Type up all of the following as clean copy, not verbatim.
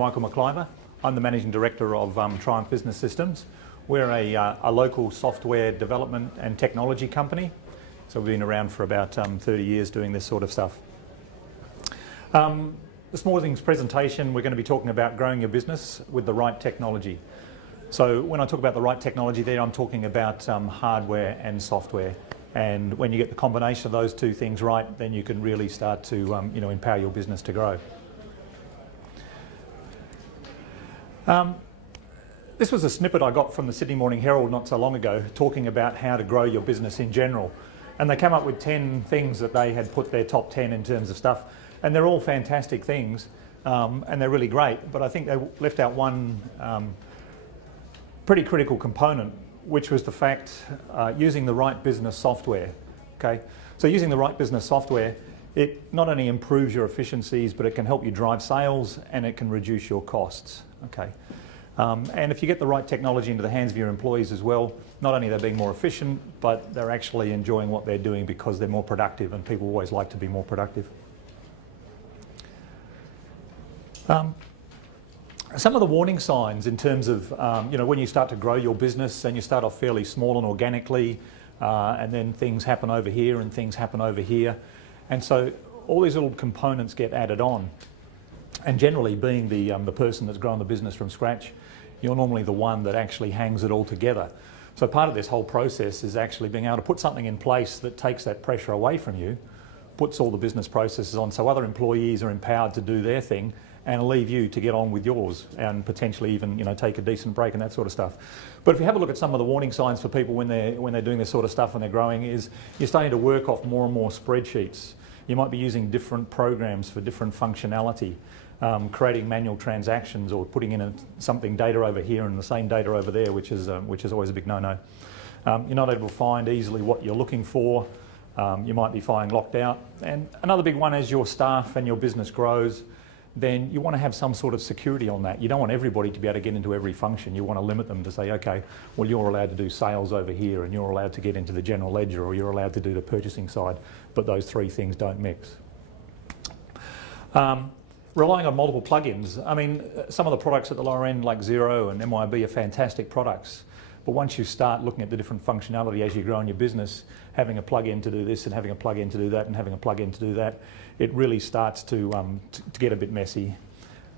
Michael McIver. I'm the Managing Director of Triumph Business Systems. We're a local software development and technology company. So we've been around for about 30 years doing this sort of stuff. This morning's presentation, we're going to be talking about growing your business with the right technology. So when I talk about the right technology there, I'm talking about hardware and software. And when you get the combination of those two things right, then you can really start to empower your business to grow. This was a snippet I got from the Sydney Morning Herald not so long ago, talking about how to grow your business in general. And they came up with 10 things that they had put their top 10 in terms of stuff. And they're all fantastic things, and they're really great. But I think they left out one pretty critical component, which was the fact using the right business software. Okay, so using the right business software, it not only improves your efficiencies, but it can help you drive sales and it can reduce your costs. Okay, and if you get the right technology into the hands of your employees as well, not only are they being more efficient, but they're actually enjoying what they're doing because they're more productive, and people always like to be more productive. Some of the warning signs in terms of when you start to grow your business and you start off fairly small and organically, and then things happen over here and things happen over here, and so all these little components get added on. And generally, being the person that's grown the business from scratch, you're normally the one that actually hangs it all together. So part of this whole process is actually being able to put something in place that takes that pressure away from you, puts all the business processes on so other employees are empowered to do their thing, and leave you to get on with yours and potentially even take a decent break and that sort of stuff. But if you have a look at some of the warning signs for people when they're doing this sort of stuff and they're growing, is you're starting to work off more and more spreadsheets. You might be using different programs for different functionality, creating manual transactions or putting in something data over here and the same data over there, which is always a big no-no. You're not able to find easily what you're looking for. You might be finding locked out. And another big one, as your staff and your business grows, then you want to have some sort of security on that. You don't want everybody to be able to get into every function. You want to limit them to say, okay, well, you're allowed to do sales over here and you're allowed to get into the general ledger or you're allowed to do the purchasing side, but those three things don't mix. Relying on multiple plugins. I mean, some of the products at the lower end like Xero and MYOB are fantastic products, but once you start looking at the different functionality as you grow in your business, having a plug-in to do this and having a plug-in to do that and having a plug-in to do that, it really starts to get a bit messy.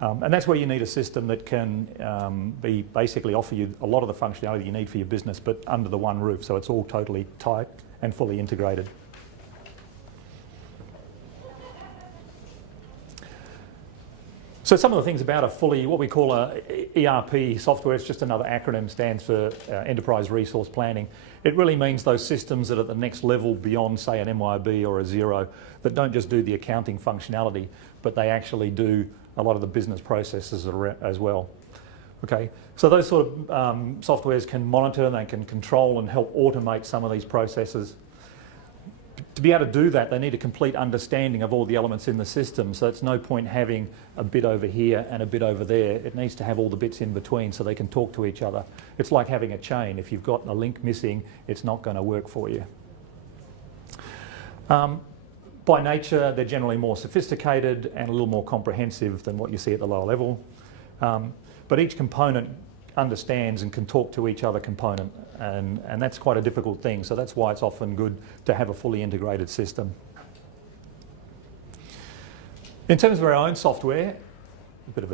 And that's where you need a system that can basically offer you a lot of the functionality you need for your business, but under the one roof, so it's all totally tight and fully integrated. So some of the things about what we call a ERP software, it's just another acronym, stands for Enterprise Resource Planning. It really means those systems that are at the next level beyond, say, an MYOB or a Xero, that don't just do the accounting functionality, but they actually do a lot of the business processes as well. Okay, so those sort of softwares can monitor, they can control and help automate some of these processes. To be able to do that, they need a complete understanding of all the elements in the system, so it's no point having a bit over here and a bit over there. It needs to have all the bits in between so they can talk to each other. It's like having a chain. If you've got a link missing, it's not going to work for you. By nature, they're generally more sophisticated and a little more comprehensive than what you see at the lower level. But each component understands and can talk to each other component, and that's quite a difficult thing, so that's why it's often good to have a fully integrated system. In terms of our own software, a bit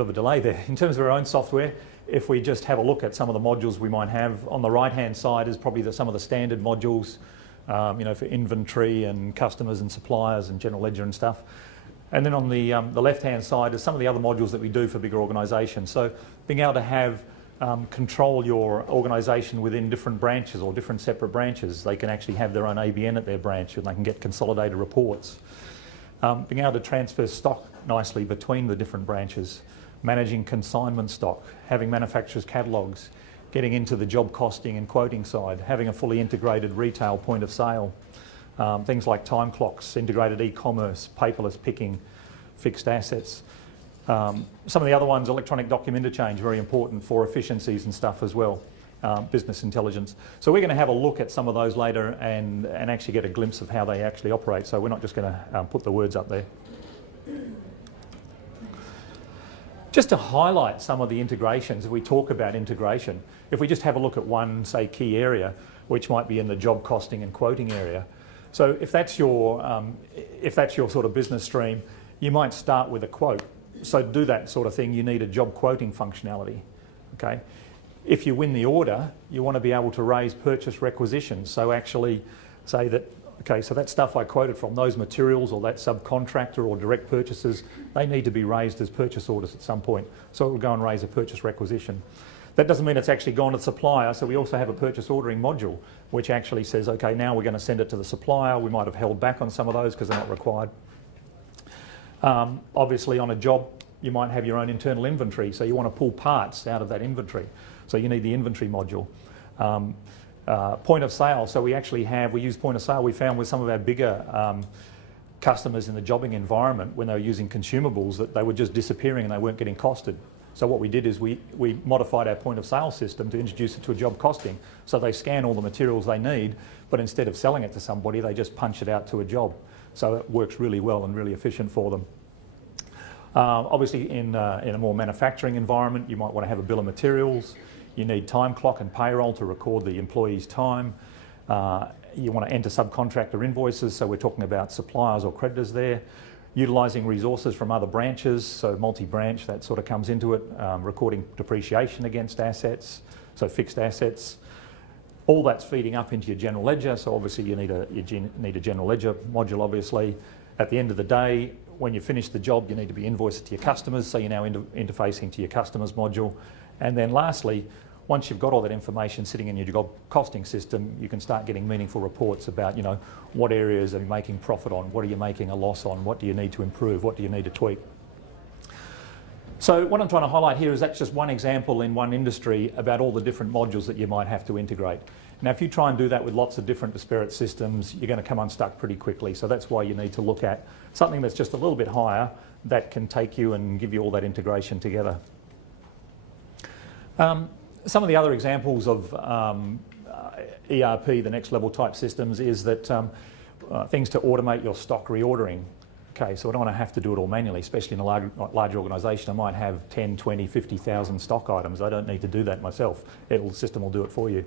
of a delay there. In terms of our own software, if we just have a look at some of the modules we might have, on the right hand side is probably some of the standard modules, for inventory and customers and suppliers and general ledger and stuff. And then on the left-hand side is some of the other modules that we do for bigger organisations. So being able to have control your organisation within different branches or different separate branches. They can actually have their own ABN at their branch and they can get consolidated reports. Being able to transfer stock nicely between the different branches. Managing consignment stock. Having manufacturers' catalogues. Getting into the job costing and quoting side. Having a fully integrated retail point of sale. Things like time clocks, integrated e-commerce, paperless picking, fixed assets. Some of the other ones, electronic document interchange, very important for efficiencies and stuff as well. Business intelligence. So we're going to have a look at some of those later and actually get a glimpse of how they actually operate. So we're not just going to put the words up there. In Just to highlight some of the integrations, if we talk about integration, if we just have a look at one, say, key area, which might be in the job costing and quoting area. So if that's your sort of business stream, you might start with a quote. So to do that sort of thing, you need a job quoting functionality, okay? If you win the order, you want to be able to raise purchase requisitions. So actually say that, okay, so that stuff I quoted from, those materials or that subcontractor or direct purchases, they need to be raised as purchase orders at some point. So it will go and raise a purchase requisition. That doesn't mean it's actually gone to the supplier, so we also have a purchase ordering module, which actually says, okay, now we're going to send it to the supplier. We might have held back on some of those because they're not required. Obviously on a job, you might have your own internal inventory, so you want to pull parts out of that inventory. So you need the inventory module. Point of sale, so we use point of sale. We found with some of our bigger customers in the jobbing environment, when they were using consumables, that they were just disappearing and they weren't getting costed. So what we did is we modified our point of sale system to introduce it to a job costing. So they scan all the materials they need, but instead of selling it to somebody, they just punch it out to a job. So it works really well and really efficient for them. Obviously in a more manufacturing environment, you might want to have a bill of materials. You need time clock and payroll to record the employee's time. You want to enter subcontractor invoices, so we're talking about suppliers or creditors there. Utilising resources from other branches, so multi-branch, that sort of comes into it. Recording depreciation against assets, so fixed assets. All that's feeding up into your general ledger, so obviously you need a general ledger module, obviously. At the end of the day, when you finish the job, you need to be invoiced to your customers, so you're now interfacing to your customers module. And then lastly, once you've got all that information sitting in your job costing system, you can start getting meaningful reports about, what areas are you making profit on, what are you making a loss on, what do you need to improve, what do you need to tweak. So what I'm trying to highlight here is that's just one example in one industry about all the different modules that you might have to integrate. Now, if you try and do that with lots of different disparate systems, you're going to come unstuck pretty quickly. So that's why you need to look at something that's just a little bit higher that can take you and give you all that integration together. Some of the other examples of ERP, the next level type systems, is that things to automate your stock reordering. Okay, so I don't want to have to do it all manually, especially in a large organisation. I might have 10, 20, 50,000 stock items. I don't need to do that myself. The system will do it for you.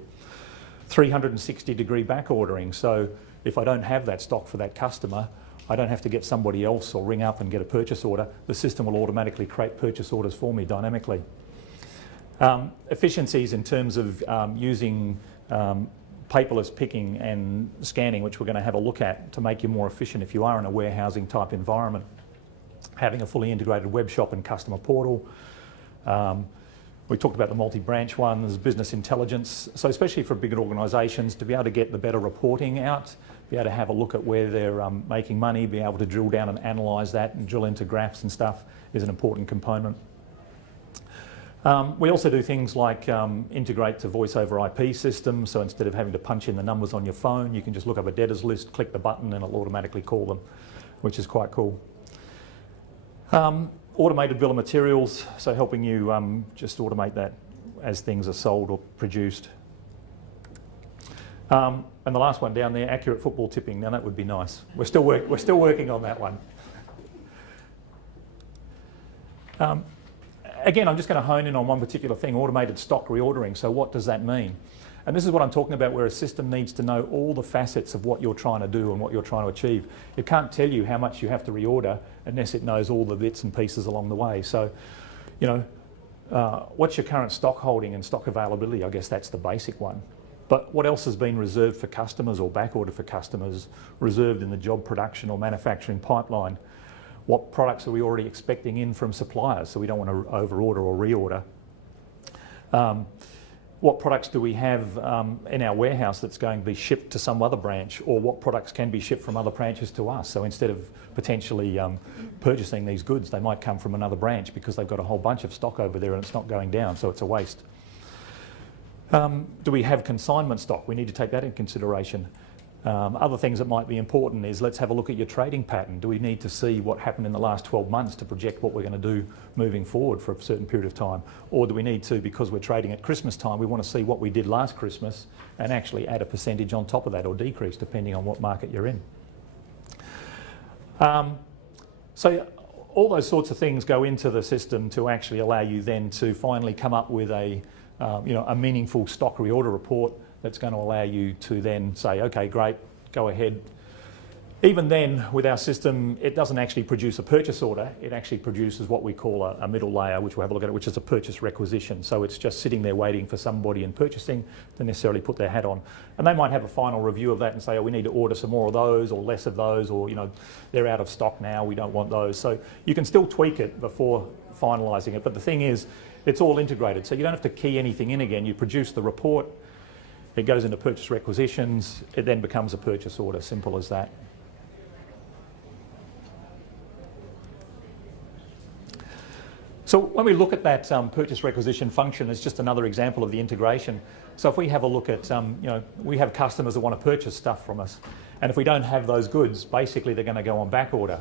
360-degree back ordering. So if I don't have that stock for that customer, I don't have to get somebody else or ring up and get a purchase order. The system will automatically create purchase orders for me dynamically. Efficiencies in terms of using paperless picking and scanning, which we're going to have a look at to make you more efficient if you are in a warehousing type environment. Having a fully integrated web shop and customer portal. We talked about the multi-branch ones, business intelligence. So especially for bigger organisations, to be able to get the better reporting out, be able to have a look at where they're making money, be able to drill down and analyse that and drill into graphs and stuff is an important component. We also do things like integrate to voice over IP systems, so instead of having to punch in the numbers on your phone, you can just look up a debtors list, click the button and it'll automatically call them, which is quite cool. Automated bill of materials, so helping you just automate that as things are sold or produced. And the last one down there, accurate football tipping. Now that would be nice. We're still working on that one. Again, I'm just going to hone in on one particular thing, automated stock reordering. So what does that mean? And this is what I'm talking about, where a system needs to know all the facets of what you're trying to do and what you're trying to achieve. It can't tell you how much you have to reorder unless it knows all the bits and pieces along the way. So, what's your current stock holding and stock availability? I guess that's the basic one. But what else has been reserved for customers or back ordered for customers, reserved in the job production or manufacturing pipeline? What products are we already expecting in from suppliers, so we don't want to over-order or reorder? What products do we have in our warehouse that's going to be shipped to some other branch, or what products can be shipped from other branches to us? So instead of potentially purchasing these goods, they might come from another branch because they've got a whole bunch of stock over there and it's not going down, so it's a waste. Do we have consignment stock? We need to take that in consideration. Other things that might be important is, let's have a look at your trading pattern. Do we need to see what happened in the last 12 months to project what we're going to do moving forward for a certain period of time? Or do we need to, because we're trading at Christmas time, we want to see what we did last Christmas and actually add a percentage on top of that, or decrease depending on what market you're in. So all those sorts of things go into the system to actually allow you then to finally come up with a meaningful stock reorder report that's going to allow you to then say, okay, great, go ahead. Even then, with our system, it doesn't actually produce a purchase order. It actually produces what we call a middle layer, which we'll have a look at, which is a purchase requisition. So it's just sitting there waiting for somebody in purchasing to necessarily put their hat on. And they might have a final review of that and say, oh, we need to order some more of those or less of those, or they're out of stock now, we don't want those. So you can still tweak it before finalising it. But the thing is, it's all integrated. So you don't have to key anything in again. You produce the report, it goes into purchase requisitions, it then becomes a purchase order, simple as that. So when we look at that purchase requisition function, it's just another example of the integration. So if we have a look at, we have customers that want to purchase stuff from us, and if we don't have those goods, basically they're going to go on back order.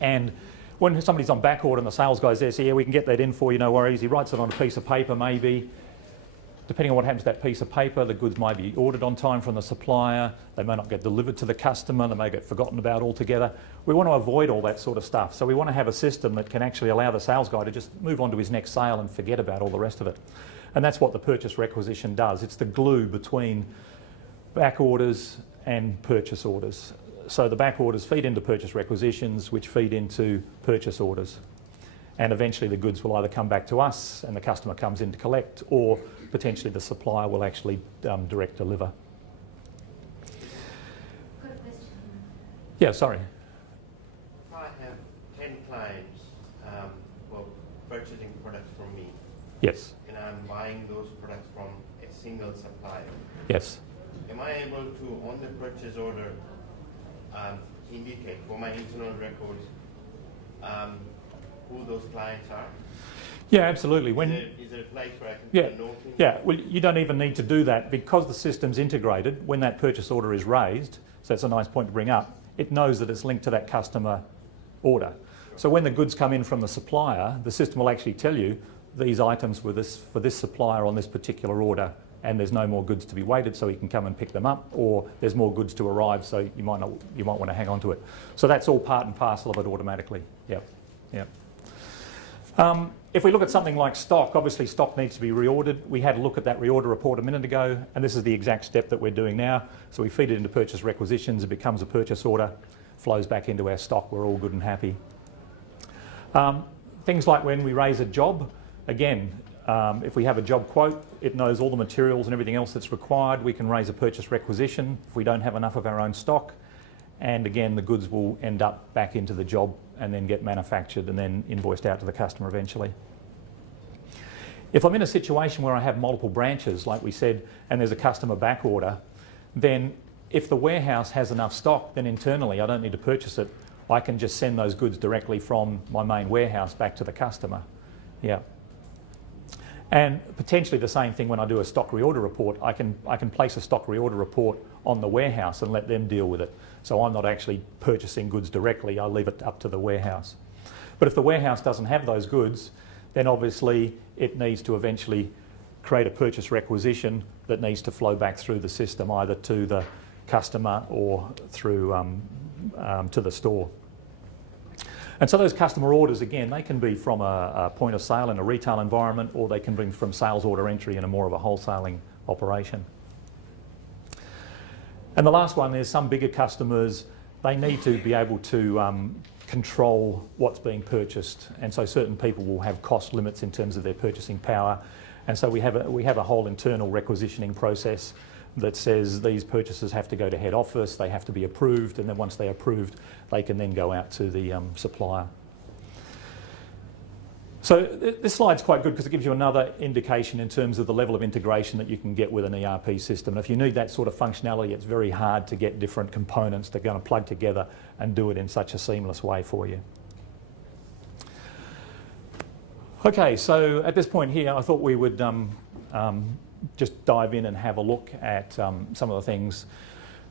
And when somebody's on back order and the sales guy's there, so yeah, we can get that in for you, no worries. He writes it on a piece of paper maybe. Depending on what happens to that piece of paper, the goods might be ordered on time from the supplier, they may not get delivered to the customer, they may get forgotten about altogether. We want to avoid all that sort of stuff. So we want to have a system that can actually allow the sales guy to just move on to his next sale and forget about all the rest of it. And that's what the purchase requisition does. It's the glue between back orders and purchase orders. So the back orders feed into purchase requisitions, which feed into purchase orders. And eventually the goods will either come back to us and the customer comes in to collect, or potentially the supplier will actually direct deliver. Got a question. Yeah, sorry. If I have 10 clients who are purchasing products from me, Yes. and I'm buying those products from a single supplier, Yes. am I able to, on the purchase order, indicate for my internal records who those clients are? Yeah, absolutely. Is there a place where I can put a note in? Yeah, well, you don't even need to do that because the system's integrated. When that purchase order is raised, so that's a nice point to bring up, it knows that it's linked to that customer order. So when the goods come in from the supplier, the system will actually tell you these items were for this supplier on this particular order, and there's no more goods to be waited, so you can come and pick them up, or there's more goods to arrive, so you might want to hang on to it. So that's all part and parcel of it automatically. Yep. Yep. If we look at something like stock, obviously stock needs to be reordered. We had a look at that reorder report a minute ago, and this is the exact step that we're doing now. So we feed it into purchase requisitions, it becomes a purchase order, flows back into our stock, we're all good and happy. Things like when we raise a job, again, if we have a job quote, it knows all the materials and everything else that's required. We can raise a purchase requisition if we don't have enough of our own stock. And again, the goods will end up back into the job and then get manufactured and then invoiced out to the customer eventually. If I'm in a situation where I have multiple branches, like we said, and there's a customer back order, then if the warehouse has enough stock, then internally I don't need to purchase it. I can just send those goods directly from my main warehouse back to the customer. Yeah. And potentially the same thing when I do a stock reorder report. I can place a stock reorder report on the warehouse and let them deal with it. So I'm not actually purchasing goods directly, I leave it up to the warehouse. But if the warehouse doesn't have those goods, then obviously it needs to eventually create a purchase requisition that needs to flow back through the system, either to the customer or through to the store. And so those customer orders, again, they can be from a point of sale in a retail environment, or they can be from sales order entry in a more of a wholesaling operation. And the last one is some bigger customers, they need to be able to control what's being purchased. And so certain people will have cost limits in terms of their purchasing power. And so we have a whole internal requisitioning process that says these purchases have to go to head office, they have to be approved, and then once they're approved, they can then go out to the supplier. So this slide's quite good because it gives you another indication in terms of the level of integration that you can get with an ERP system. And if you need that sort of functionality, it's very hard to get different components that are going to plug together and do it in such a seamless way for you. Okay, so at this point here, I thought we would just dive in and have a look at some of the things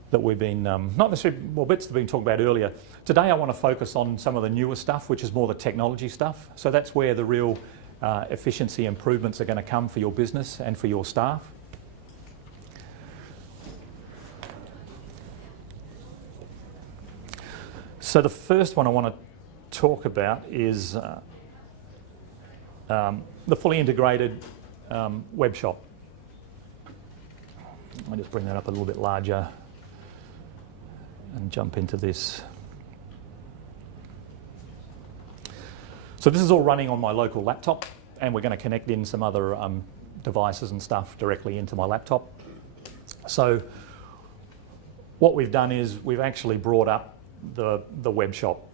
that we've been, not necessarily, well, bits that we've been talking about earlier. Today I want to focus on some of the newer stuff, which is more the technology stuff. So that's where the real efficiency improvements are going to come for your business and for your staff. So the first one I want to talk about is the fully integrated web shop. I'll just bring that up a little bit larger and jump into this. So this is all running on my local laptop, and we're going to connect in some other devices and stuff directly into my laptop. So what we've done is we've actually brought up the web shop.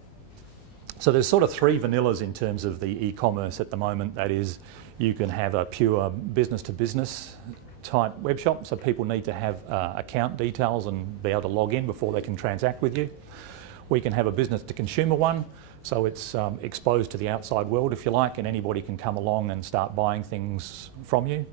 So there's sort of three vanillas in terms of the e-commerce at the moment. That is, you can have a pure business-to-business type web shop, so people need to have account details and be able to log in before they can transact with you. We can have a business-to-consumer one, so it's exposed to the outside world, if you like, and anybody can come along and start buying things from you.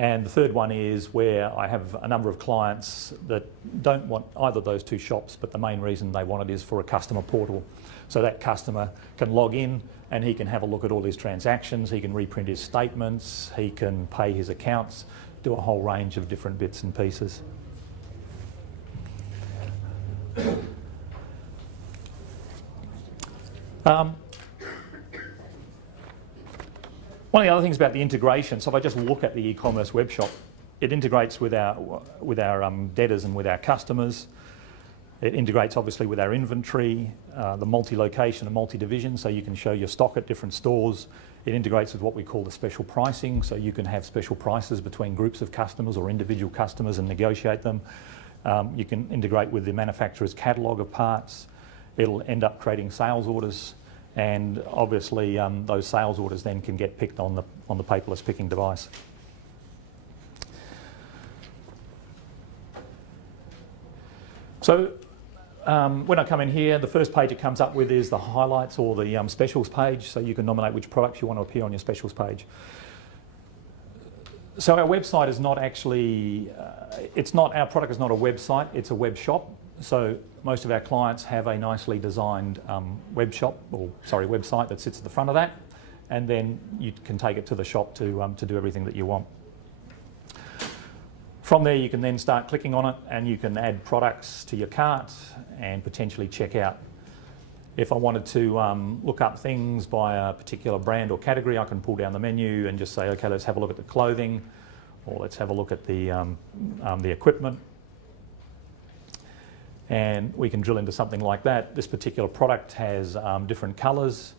And the third one is where I have a number of clients that don't want either of those two shops, but the main reason they want it is for a customer portal. So that customer can log in and he can have a look at all his transactions, he can reprint his statements, he can pay his accounts, do a whole range of different bits and pieces. One of the other things about the integration, so if I just look at the e-commerce web shop, it integrates with our debtors and with our customers. It integrates obviously with our inventory, the multi-location and multi-division, so you can show your stock at different stores. It integrates with what we call the special pricing, so you can have special prices between groups of customers or individual customers and negotiate them. You can integrate with the manufacturer's catalogue of parts. It'll end up creating sales orders, and obviously those sales orders then can get picked on the paperless picking device. So when I come in here, the first page it comes up with is the highlights or the specials page, so you can nominate which products you want to appear on your specials page. So our website is not actually, our product is not a website, it's a web shop. So most of our clients have a nicely designed website that sits at the front of that, and then you can take it to the shop to do everything that you want. From there you can then start clicking on it and you can add products to your cart and potentially check out. If I wanted to look up things by a particular brand or category, I can pull down the menu and just say, okay, let's have a look at the clothing, or let's have a look at the equipment. And we can drill into something like that. This particular product has different colours.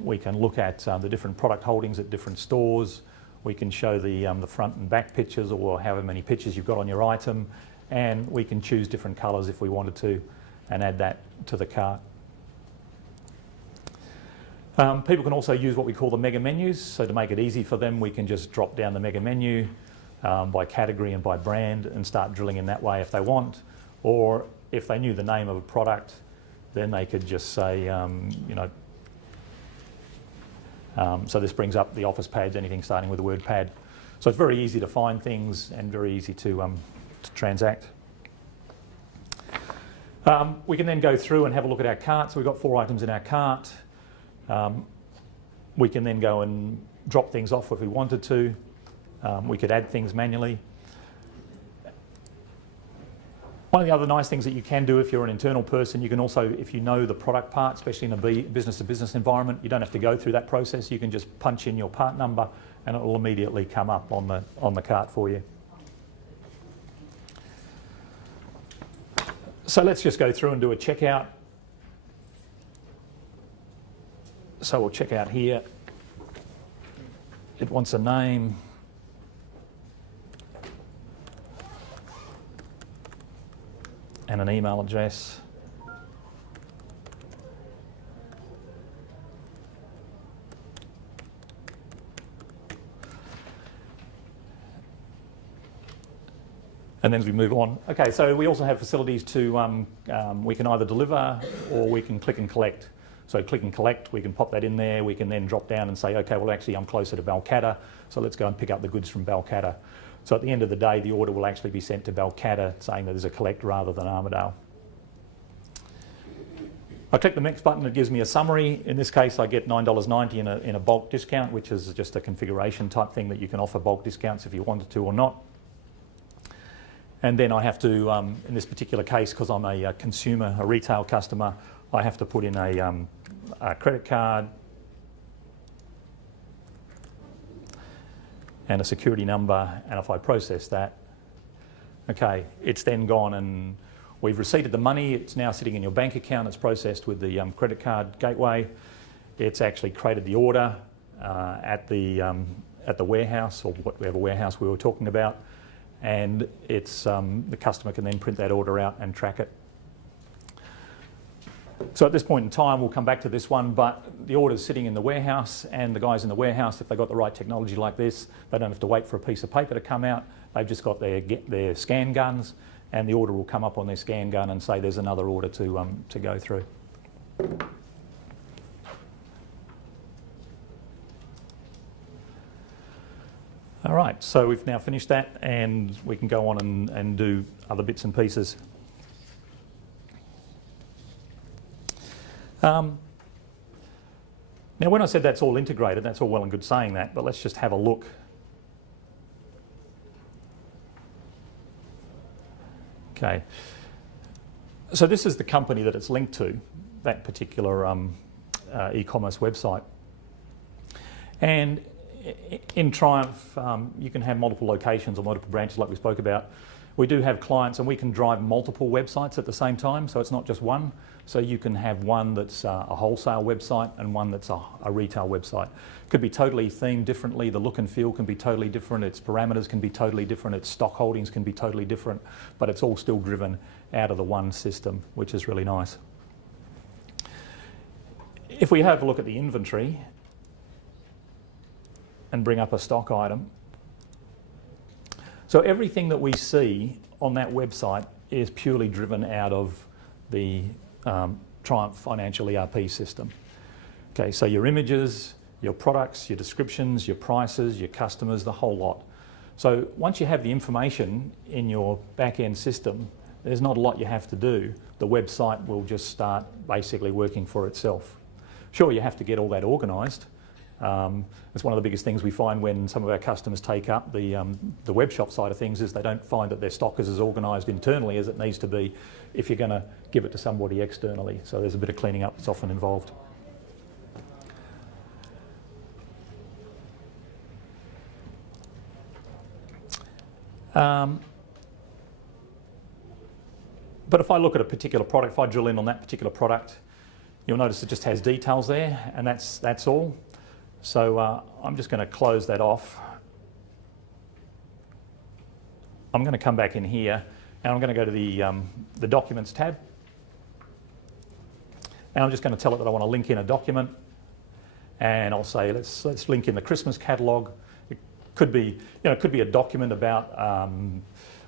We can look at the different product holdings at different stores. We can show the front and back pictures, or however many pictures you've got on your item, and we can choose different colours if we wanted to and add that to the cart. People can also use what we call the mega menus, so to make it easy for them we can just drop down the mega menu by category and by brand and start drilling in that way if they want. Or if they knew the name of a product, then they could just say, so this brings up the office pads, anything starting with the word pad. So it's very easy to find things and very easy to transact. We can then go through and have a look at our cart. So we've got 4 items in our cart. We can then go and drop things off if we wanted to. We could add things manually. One of the other nice things that you can do if you're an internal person, you can also, if you know the product part, especially in a business-to-business environment, you don't have to go through that process. You can just punch in your part number and it will immediately come up on the cart for you. So let's just go through and do a checkout. So we'll check out here. It wants a name. And an email address. And then as we move on, okay, so we also have facilities to, we can either deliver or we can click and collect. So click and collect, we can pop that in there, we can then drop down and say, okay, well actually I'm closer to Balcatta, so let's go and pick up the goods from Balcatta. So at the end of the day, the order will actually be sent to Balcatta saying that there's a collect rather than Armidale. I click the next button, it gives me a summary. In this case, I get $9.90 in a bulk discount, which is just a configuration type thing that you can offer bulk discounts if you wanted to or not. And then I have to, in this particular case, because I'm a consumer, a retail customer, I have to put in a credit card and a security number, and if I process that, okay, it's then gone and we've receipted the money. It's now sitting in your bank account. It's processed with the credit card gateway. It's actually created the order at the warehouse, or whatever warehouse we were talking about, and it's the customer can then print that order out and track it. So at this point in time, we'll come back to this one, but the order's sitting in the warehouse, and the guys in the warehouse, if they've got the right technology like this, they don't have to wait for a piece of paper to come out. They've just got their scan guns, and the order will come up on their scan gun and say there's another order to go through. All right, so we've now finished that, and we can go on and do other bits and pieces. Now, when I said that's all integrated, that's all well and good saying that, but let's just have a look. Okay, so this is the company that it's linked to, that particular e-commerce website. And in Triumph, you can have multiple locations or multiple branches like we spoke about. We do have clients and we can drive multiple websites at the same time, so it's not just one. So you can have one that's a wholesale website and one that's a retail website. Could be totally themed differently, the look and feel can be totally different, its parameters can be totally different, its stock holdings can be totally different, but it's all still driven out of the one system, which is really nice. If we have a look at the inventory and bring up a stock item, so everything that we see on that website is purely driven out of the Triumph Financial ERP system. Okay, so your images, your products, your descriptions, your prices, your customers, the whole lot. So once you have the information in your back-end system, there's not a lot you have to do. The website will just start basically working for itself. Sure, you have to get all that organised. It's one of the biggest things we find when some of our customers take up the web shop side of things, is they don't find that their stock is as organised internally as it needs to be if you're going to give it to somebody externally. So there's a bit of cleaning up that's often involved. But if I look at a particular product, if I drill in on that particular product, you'll notice it just has details there, and that's all. So I'm just going to close that off. I'm going to come back in here, and I'm going to go to the Documents tab. And I'm just going to tell it that I want to link in a document. And I'll say, let's link in the Christmas catalogue. It could be, it could be a document about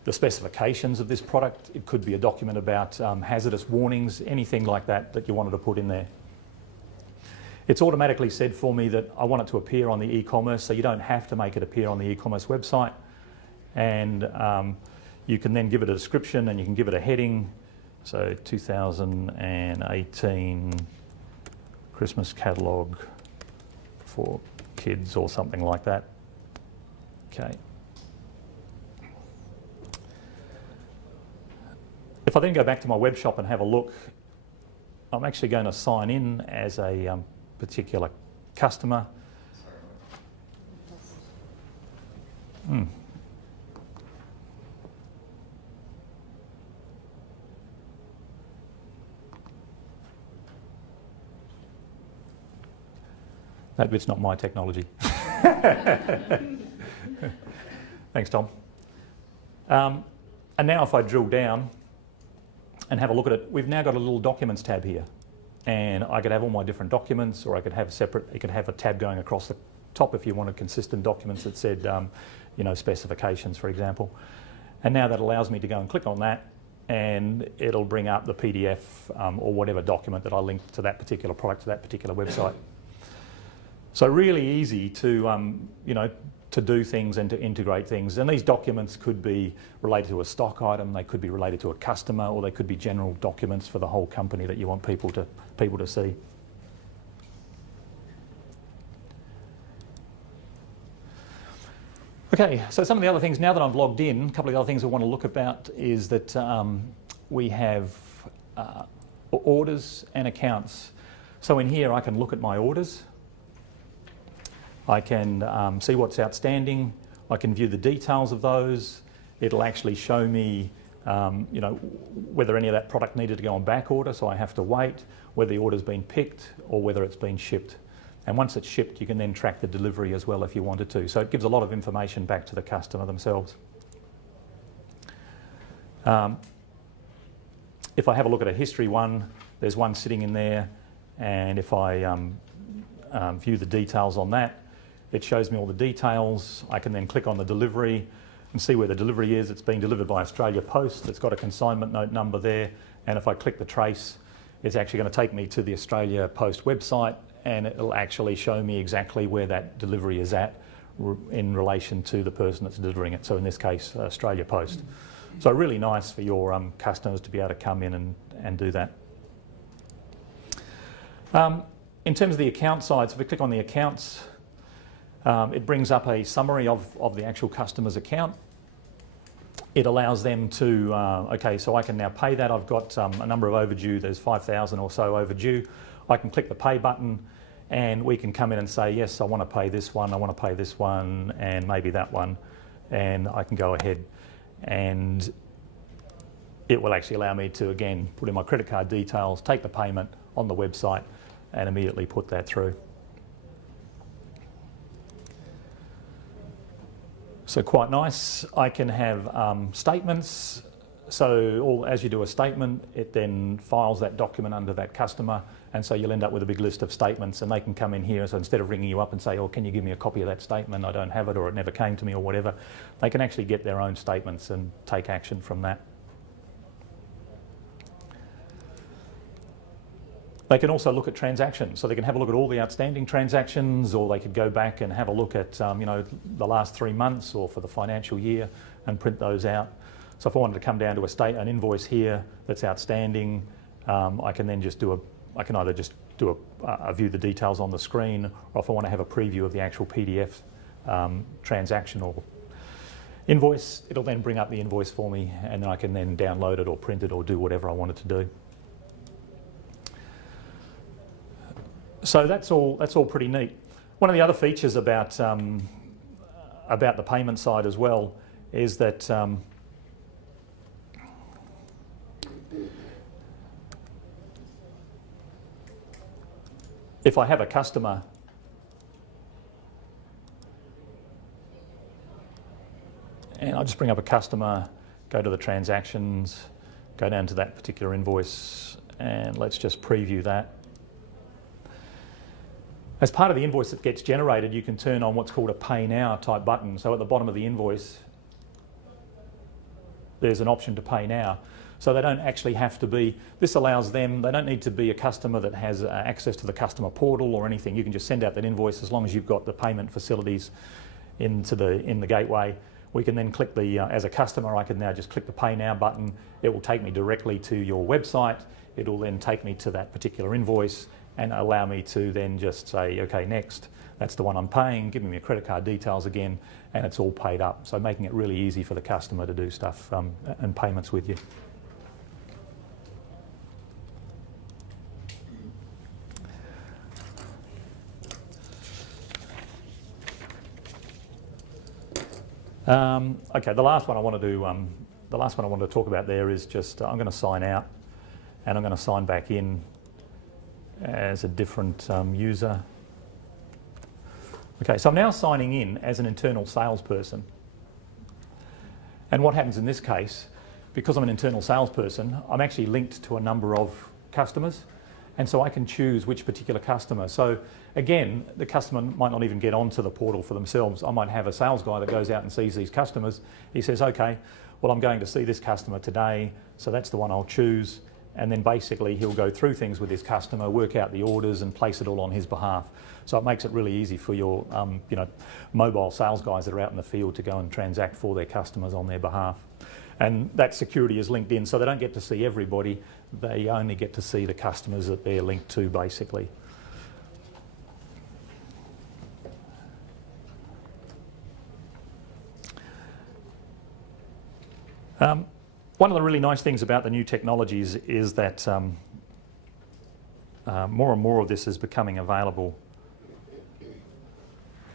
the specifications of this product. It could be a document about hazardous warnings, anything like that that you wanted to put in there. It's automatically said for me that I want it to appear on the e-commerce, so you don't have to make it appear on the e-commerce website. And you can then give it a description and you can give it a heading. So 2018 Christmas catalogue for kids or something like that. Okay. If I then go back to my web shop and have a look, I'm actually going to sign in as a particular customer. That bit's not my technology. Thanks, Tom. And now if I drill down and have a look at it, we've now got a little Documents tab here. And I could have all my different documents, or I could have separate, you could have a tab going across the top if you wanted consistent documents that said, specifications, for example. And now that allows me to go and click on that, and it'll bring up the PDF or whatever document that I linked to that particular product, to that particular website. So really easy to, to do things and to integrate things. And these documents could be related to a stock item, they could be related to a customer, or they could be general documents for the whole company that you want people to see. Okay, so some of the other things, now that I've logged in, a couple of the other things I want to look about is that we have orders and accounts. So in here I can look at my orders, I can see what's outstanding, I can view the details of those. It'll actually show me whether any of that product needed to go on back order, so I have to wait, whether the order's been picked or whether it's been shipped. And once it's shipped, you can then track the delivery as well if you wanted to. So it gives a lot of information back to the customer themselves. If I have a look at a history one, there's one sitting in there, and if I view the details on that, it shows me all the details. I can then click on the delivery and see where the delivery is. It's being delivered by Australia Post. It's got a consignment note number there, and if I click the trace, it's actually going to take me to the Australia Post website, and it'll actually show me exactly where that delivery is at in relation to the person that's delivering it. So in this case, Australia Post. So really nice for your customers to be able to come in and do that. In terms of the account side, so if we click on the accounts, it brings up a summary of the actual customer's account. It allows them to, okay, so I can now pay that. I've got a number of overdue, there's 5,000 or so overdue. I can click the pay button and we can come in and say, yes, I want to pay this one, I want to pay this one, and maybe that one, and I can go ahead. And it will actually allow me to, again, put in my credit card details, take the payment on the website, and immediately put that through. So quite nice. I can have statements. So as you do a statement, it then files that document under that customer, and so you'll end up with a big list of statements, and they can come in here. So instead of ringing you up and say, oh, can you give me a copy of that statement? I don't have it, or it never came to me, or whatever. They can actually get their own statements and take action from that. They can also look at transactions, so they can have a look at all the outstanding transactions, or they could go back and have a look at the last 3 months or for the financial year and print those out. So if I wanted to come down to an invoice here that's outstanding, I can then just I can either just do a view the details on the screen, or if I want to have a preview of the actual PDF transaction or invoice, it'll then bring up the invoice for me, and then I can then download it or print it or do whatever I wanted to do. So that's all pretty neat. One of the other features about the payment side as well is that if I have a customer and I'll just bring up a customer, go to the transactions, go down to that particular invoice, and let's just preview that. As part of the invoice that gets generated, you can turn on what's called a Pay Now type button. So at the bottom of the invoice, there's an option to Pay Now. So they don't actually have to be, this allows them, they don't need to be a customer that has access to the customer portal or anything. You can just send out that invoice as long as you've got the payment facilities in the gateway. We can then click as a customer, I can now just click the Pay Now button. It will take me directly to your website. It will then take me to that particular invoice and allow me to then just say, okay, next, that's the one I'm paying, give me your credit card details again, and it's all paid up. So making it really easy for the customer to do stuff and payments with you. Okay, the last one I want to talk about there is just I'm going to sign out, and I'm going to sign back in as a different user. Okay, so I'm now signing in as an internal salesperson. And what happens in this case, because I'm an internal salesperson, I'm actually linked to a number of customers, and so I can choose which particular customer. So again, the customer might not even get onto the portal for themselves. I might have a sales guy that goes out and sees these customers. He says, okay, well, I'm going to see this customer today, so that's the one I'll choose. And then basically he'll go through things with his customer, work out the orders and place it all on his behalf. So it makes it really easy for your mobile sales guys that are out in the field to go and transact for their customers on their behalf. And that security is linked in, so they don't get to see everybody, they only get to see the customers that they're linked to basically. One of the really nice things about the new technologies is that more and more of this is becoming available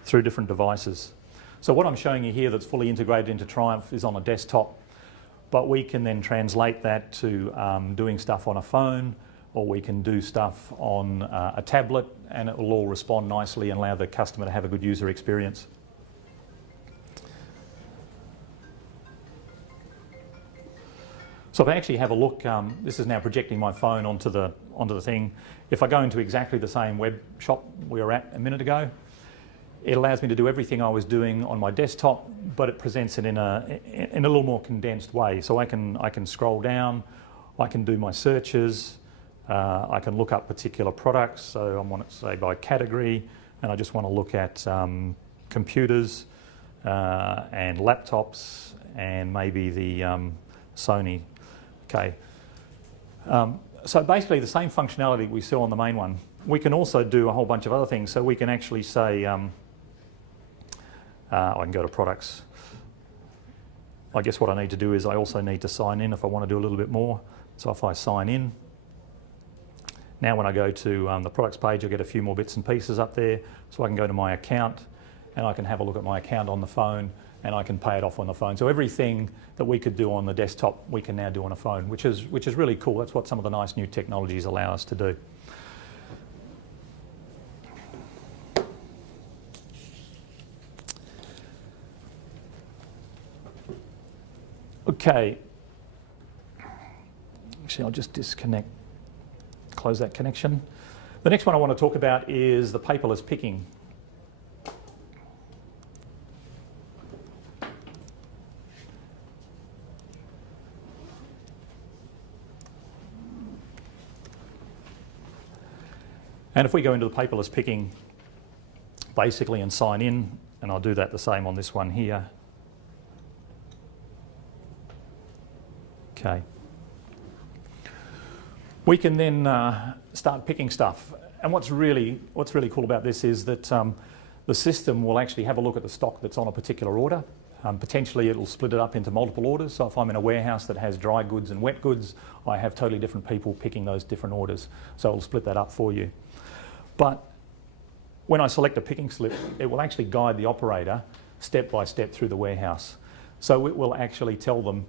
through different devices. So what I'm showing you here that's fully integrated into Triumph is on a desktop, but we can then translate that to doing stuff on a phone, or we can do stuff on a tablet, and it will all respond nicely and allow the customer to have a good user experience. So if I actually have a look, this is now projecting my phone onto the thing. If I go into exactly the same web shop we were at a minute ago, it allows me to do everything I was doing on my desktop, but it presents it in a little more condensed way. So I can scroll down, I can do my searches, I can look up particular products. So I want to say by category, and I just want to look at computers and laptops and maybe the Sony. Okay. So basically the same functionality we saw on the main one. We can also do a whole bunch of other things. So we can actually say, I can go to products. I guess what I need to do is I also need to sign in if I want to do a little bit more. So if I sign in, now when I go to the products page, I get a few more bits and pieces up there. So I can go to my account and I can have a look at my account on the phone, and I can pay it off on the phone. So everything that we could do on the desktop, we can now do on a phone, which is really cool. That's what some of the nice new technologies allow us to do. Okay. Actually, I'll just close that connection. The next one I want to talk about is the paperless picking. And if we go into the paperless picking, basically, and sign in, and I'll do that the same on this one here. Okay. We can then start picking stuff. And what's really cool about this is that the system will actually have a look at the stock that's on a particular order. Potentially it'll split it up into multiple orders. So if I'm in a warehouse that has dry goods and wet goods, I have totally different people picking those different orders. So it'll split that up for you. But when I select a picking slip, it will actually guide the operator step by step through the warehouse. So it will actually tell them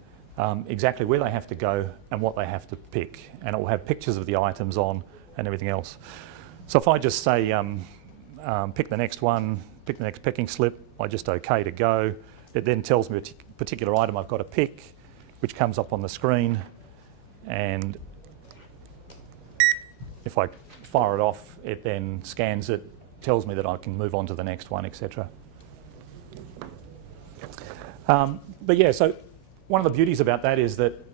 exactly where they have to go and what they have to pick. And it will have pictures of the items on and everything else. So if I just say, pick the next one, pick the next picking slip, I just OK to go. It then tells me a particular item I've got to pick, which comes up on the screen. And if I fire it off, it then scans it, tells me that I can move on to the next one, etc. But yeah, so one of the beauties about that is that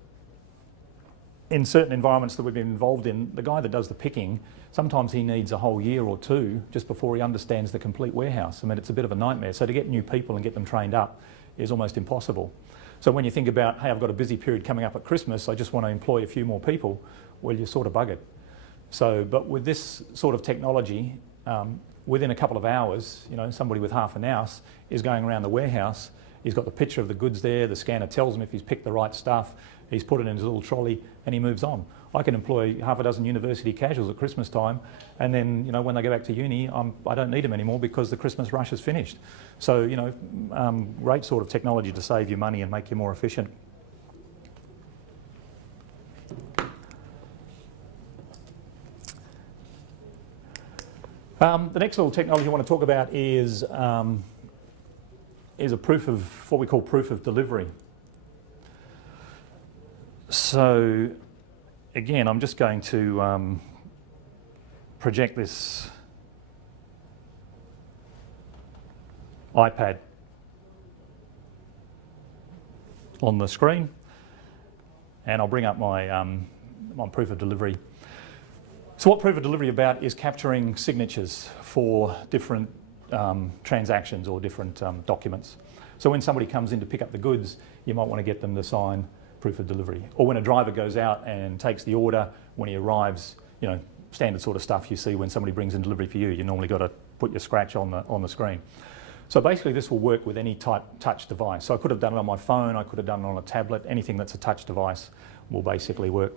in certain environments that we've been involved in, the guy that does the picking, sometimes he needs a whole year or two just before he understands the complete warehouse. I mean, it's a bit of a nightmare. So to get new people and get them trained up is almost impossible. So when you think about, hey, I've got a busy period coming up at Christmas, I just want to employ a few more people, well, you're sort of buggered. So, but with this sort of technology, within a couple of hours, you know, somebody with half an house is going around the warehouse. He's got the picture of the goods there. The scanner tells him if he's picked the right stuff. He's put it in his little trolley and he moves on. I can employ half a dozen university casuals at Christmas time, and then, you know, when they go back to uni, I don't need them anymore because the Christmas rush is finished. So, you know, great sort of technology to save you money and make you more efficient. The next little technology I want to talk about is a proof of, what we call proof of delivery. So again, I'm just going to project this iPad on the screen, and I'll bring up my proof of delivery. So what proof of delivery about is capturing signatures for different transactions or different documents. So when somebody comes in to pick up the goods, you might want to get them to sign proof of delivery. Or when a driver goes out and takes the order, when he arrives, you know, standard sort of stuff you see when somebody brings in delivery for you. You normally got to put your scratch on the screen. So basically this will work with any type touch device. So I could have done it on my phone, I could have done it on a tablet, anything that's a touch device will basically work.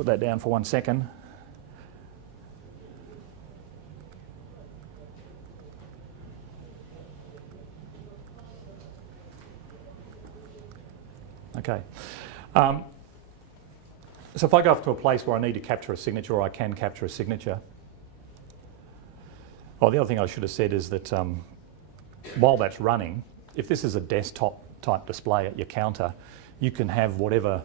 put that down for 1 second. Okay. So if I go up to a place where I need to capture a signature, or I can capture a signature. Well, the other thing I should have said is that while that's running, if this is a desktop type display at your counter, you can have whatever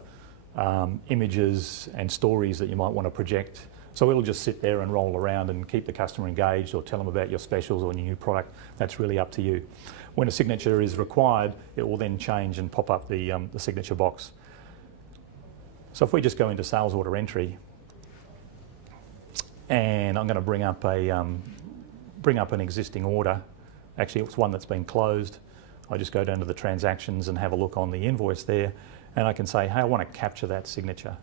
images and stories that you might want to project. So it'll just sit there and roll around and keep the customer engaged, or tell them about your specials or your new product. That's really up to you. When a signature is required, it will then change and pop up the signature box. So if we just go into sales order entry, and I'm going to bring up an existing order. Actually, it's one that's been closed. I just go down to the transactions and have a look on the invoice there, and I can say, hey, I want to capture that signature.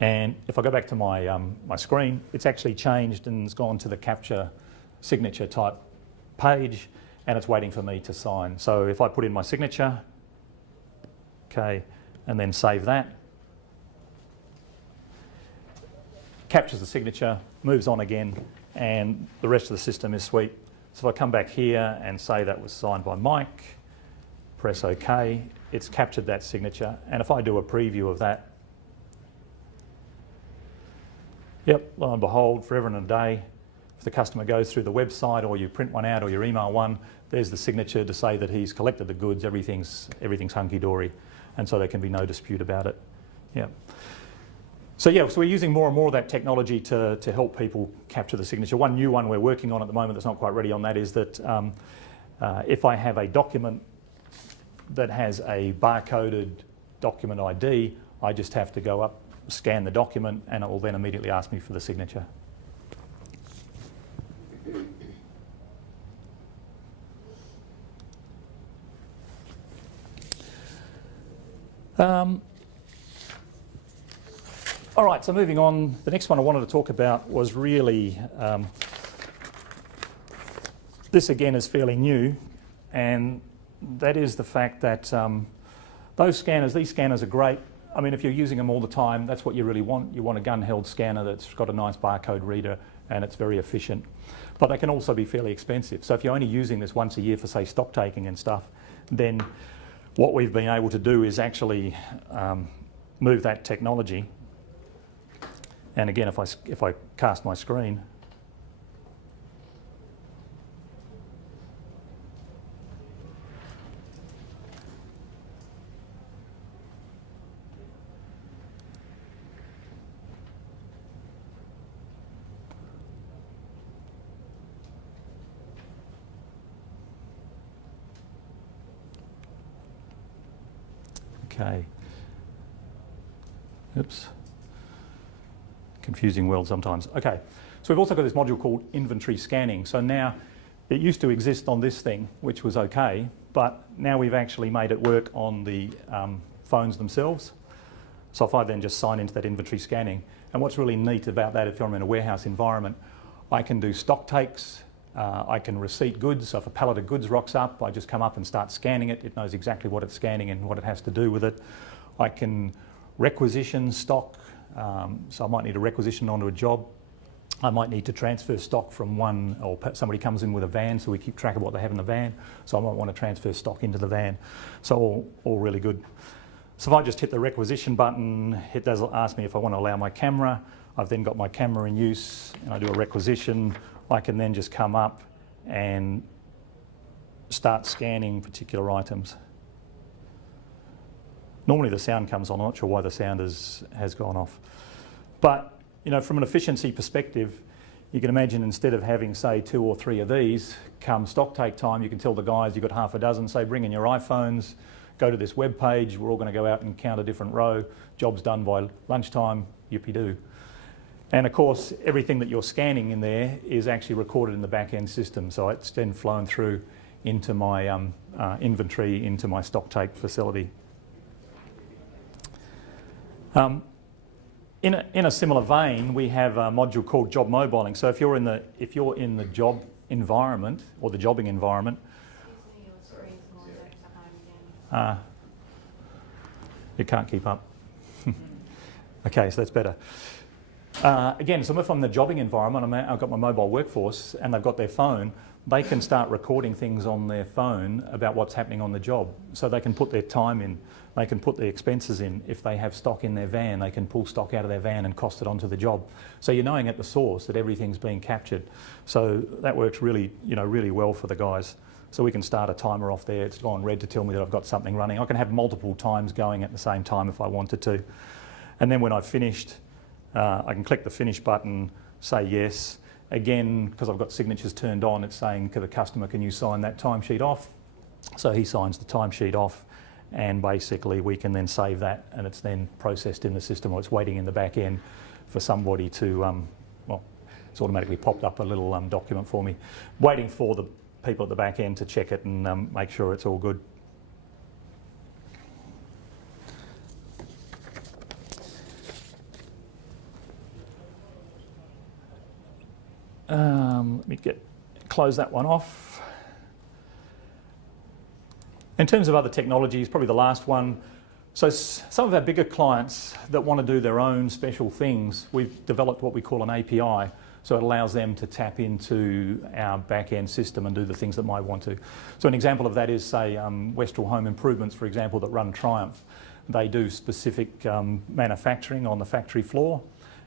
And if I go back to my my screen, it's actually changed and it's gone to the capture signature type page, and it's waiting for me to sign. So if I put in my signature, okay, and then save that, captures the signature, moves on again, and the rest of the system is sweet. So if I come back here and say that was signed by Mike, press OK, it's captured that signature. And if I do a preview of that, yep, lo and behold, forever and a day, if the customer goes through the website, or you print one out, or you email one, there's the signature to say that he's collected the goods, everything's hunky-dory, and so there can be no dispute about it. Yeah. So yeah, so we're using more and more of that technology to help people capture the signature. One new one we're working on at the moment that's not quite ready on that is that if I have a document that has a barcoded document ID, I just have to go up, scan the document, and it will then immediately ask me for the signature. All right, so moving on, the next one I wanted to talk about was really, this again is fairly new, and that is the fact that these scanners are great. I mean, if you're using them all the time, that's what you really want. You want a gun-held scanner that's got a nice barcode reader and it's very efficient. But they can also be fairly expensive. So if you're only using this once a year for, say, stock taking and stuff, then what we've been able to do is actually move that technology. And again, if I cast my screen, okay. Oops. Confusing world sometimes. Okay, so we've also got this module called inventory scanning. So now, it used to exist on this thing, which was okay, but now we've actually made it work on the phones themselves. So if I then just sign into that inventory scanning, and what's really neat about that, if you're in a warehouse environment, I can do stock takes, I can receipt goods. So if a pallet of goods rocks up, I just come up and start scanning it. It knows exactly what it's scanning and what it has to do with it. I can requisition stock. So I might need to requisition onto a job. I might need to transfer stock from one, or somebody comes in with a van, so we keep track of what they have in the van. So I might want to transfer stock into the van. So all really good. So if I just hit the requisition button, it does ask me if I want to allow my camera. I've then got my camera in use, and I do a requisition. I can then just come up and start scanning particular items. Normally the sound comes on. I'm not sure why the sound has gone off. But you know, from an efficiency perspective, you can imagine instead of having, say, 2 or 3 of these, come stock take time, you can tell the guys you've got half a dozen, say, bring in your iPhones, go to this web page, we're all going to go out and count a different row, job's done by lunchtime, yippee-doo. And of course, everything that you're scanning in there is actually recorded in the back-end system, so it's then flown through into my inventory, into my stock take facility. In a similar vein, we have a module called job mobiling. So if you're in the job environment or the jobbing environment, It can't keep up. Okay, so that's better. Again, so if I'm in the jobbing environment, I've got my mobile workforce and they've got their phone, they can start recording things on their phone about what's happening on the job. So they can put their time in, they can put the expenses in. If they have stock in their van, they can pull stock out of their van and cost it onto the job. So you're knowing at the source that everything's being captured. So that works really, really well for the guys. So we can start a timer off there. It's gone red to tell me that I've got something running. I can have multiple times going at the same time if I wanted to. And then when I've finished, I can click the finish button, say yes. Again, because I've got signatures turned on, it's saying to the customer, can you sign that timesheet off? So he signs the timesheet off, and basically we can then save that, and it's then processed in the system, or it's waiting in the back end for somebody to, well, it's automatically popped up a little document for me, waiting for the people at the back end to check it and make sure it's all good. Let me close that one off. In terms of other technologies, probably the last one. So some of our bigger clients that want to do their own special things, we've developed what we call an API. So it allows them to tap into our back-end system and do the things that might want to. So an example of that is, say, Westrel Home Improvements, for example, that run Triumph. They do specific manufacturing on the factory floor.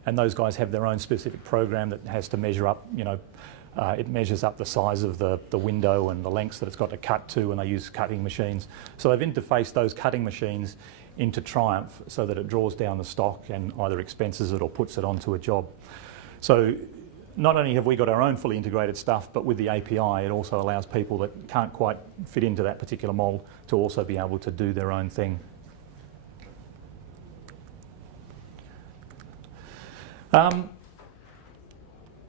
And those guys have their own specific program that has to measure up, it measures up the size of the window and the lengths that it's got to cut to, and they use cutting machines. So they've interfaced those cutting machines into Triumph so that it draws down the stock and either expenses it or puts it onto a job. So not only have we got our own fully integrated stuff, but with the API, it also allows people that can't quite fit into that particular mold to also be able to do their own thing.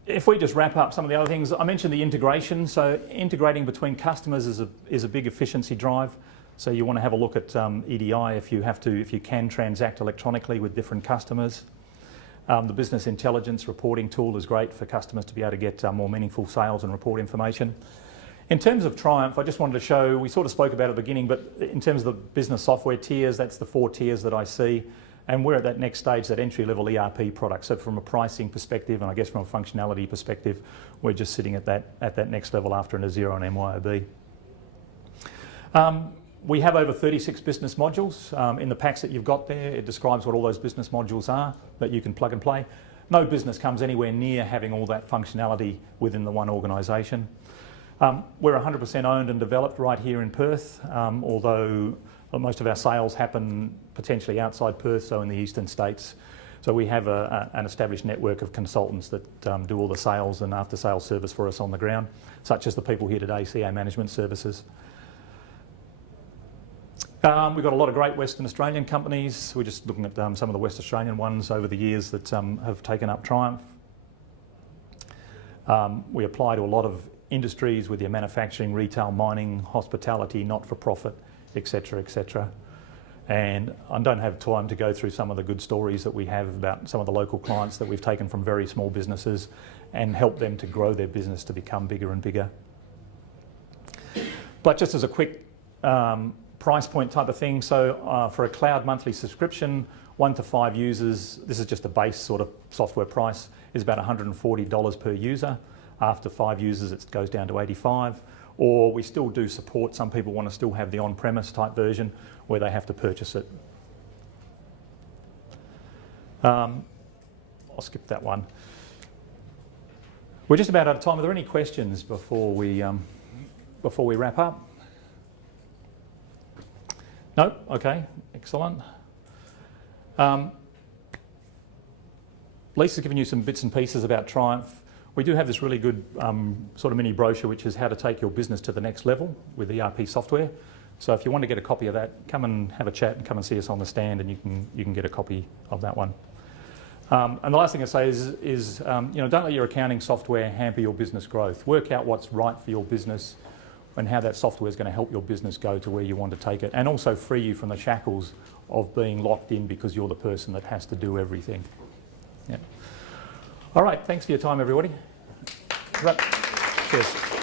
If we just wrap up some of the other things, I mentioned the integration. So integrating between customers is a big efficiency drive. So you want to have a look at EDI if you can transact electronically with different customers. The business intelligence reporting tool is great for customers to be able to get more meaningful sales and report information. In terms of Triumph, I just wanted to show, we sort of spoke about it at the beginning, but in terms of the business software tiers, that's the 4 tiers that I see. And we're at that next stage, that entry-level ERP product. So from a pricing perspective, and I guess from a functionality perspective, we're just sitting at that next level after an Azure and MYOB. We have over 36 business modules. In the packs that you've got there, it describes what all those business modules are that you can plug and play. No business comes anywhere near having all that functionality within the one organisation. We're 100% owned and developed right here in Perth, although most of our sales happen potentially outside Perth, so in the eastern states. So we have an established network of consultants that do all the sales and after-sales service for us on the ground, such as the people here today, CA Management Services. We've got a lot of great Western Australian companies. We're just looking at some of the West Australian ones over the years that have taken up Triumph. We apply to a lot of industries with your manufacturing, retail, mining, hospitality, not-for-profit, etc., etc. And I don't have time to go through some of the good stories that we have about some of the local clients that we've taken from very small businesses and helped them to grow their business to become bigger and bigger. But just as a quick price point type of thing, so for a cloud monthly subscription, 1 to 5 users, this is just a base sort of software price, is about $140 per user. After 5 users, it goes down to 85. Or we still do support. Some people want to still have the on-premise type version where they have to purchase it. I'll skip that one. We're just about out of time. Are there any questions before we wrap up? No? Okay, excellent. Lisa's given you some bits and pieces about Triumph. We do have this really good sort of mini brochure, which is how to take your business to the next level with ERP software. So if you want to get a copy of that, come and have a chat and come and see us on the stand, and you can get a copy of that one. And the last thing I say is don't let your accounting software hamper your business growth. Work out what's right for your business and how that software is going to help your business go to where you want to take it, and also free you from the shackles of being locked in because you're the person that has to do everything. Yeah. All right, thanks for your time, everybody. Cheers.